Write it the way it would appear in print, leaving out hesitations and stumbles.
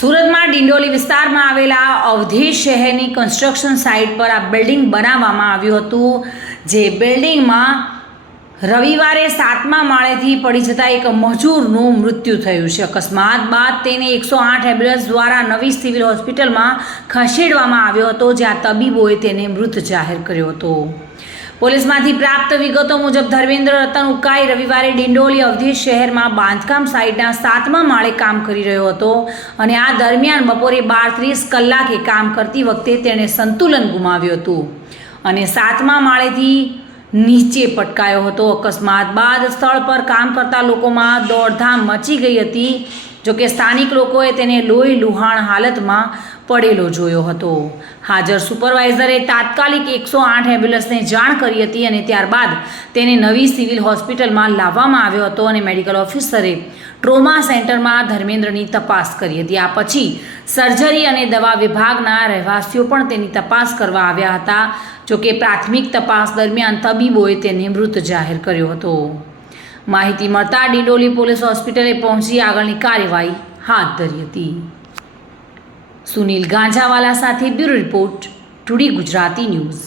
સુરતમાં ડિંડોલી વિસ્તારમાં આવેલા અવધેશ શહેરની કન્સ્ટ્રક્શન સાઇટ પર આ બિલ્ડિંગ બનાવવામાં આવ્યું હતું, જે બિલ્ડિંગમાં રવિવારે 7મા માળેથી પડી જતાં એક મજૂરનું મૃત્યુ થયું છે. અકસ્માત બાદ તેને 108 એમ્બ્યુલન્સ દ્વારા નવી સિવિલ હોસ્પિટલમાં ખસેડવામાં આવ્યો હતો, જ્યાં તબીબોએ તેને મૃત જાહેર કર્યો હતો. પોલીસમાંથી પ્રાપ્ત વિગતો મુજબ ધર્મેન્દ્ર રતન ઉકાઈ રવિવારે ડિંડોલી અવધેશ શહેરમાં બાંધકામ સાઇટના 7મા માળે કામ કરી રહ્યો હતો અને આ દરમિયાન બપોરે 12:30 કલાકે કામ કરતી વખતે તેણે સંતુલન ગુમાવ્યું હતું અને 7મા માળેથી નીચે પટકાયો હતો. અકસ્માત બાદ સ્થળ પર કામ કરતા લોકોમાં દોડધામ મચી ગઈ હતી. જોકે સ્થાનિક લોકોએ તેને લોહી લુહાણ હાલતમાં પડેલો જોયો હતો. હાજર સુપરવાઇઝરે તાત્કાલિક 108 એમ્બ્યુલન્સને જાણ કરી હતી અને ત્યારબાદ તેને નવી સિવિલ હોસ્પિટલમાં લાવવામાં આવ્યો હતો અને મેડિકલ ઓફિસરે ટ્રોમા સેન્ટરમાં ધર્મેન્દ્રની તપાસ કરી હતી. આ પછી સર્જરી અને દવા વિભાગના રહેવાસીઓ પણ તેની તપાસ કરવા આવ્યા હતા. જોકે પ્રાથમિક તપાસ દરમિયાન તબીબોએ તેને મૃત જાહેર કર્યો હતો. માહિતી મળતા ડિંડોલી પોલીસ હોસ્પિટલે પહોંચી આગળની કાર્યવાહી હાથ ધરી હતી. સુનિલ ગાંજાવાલા સાથે bureau report, today Gujarati news.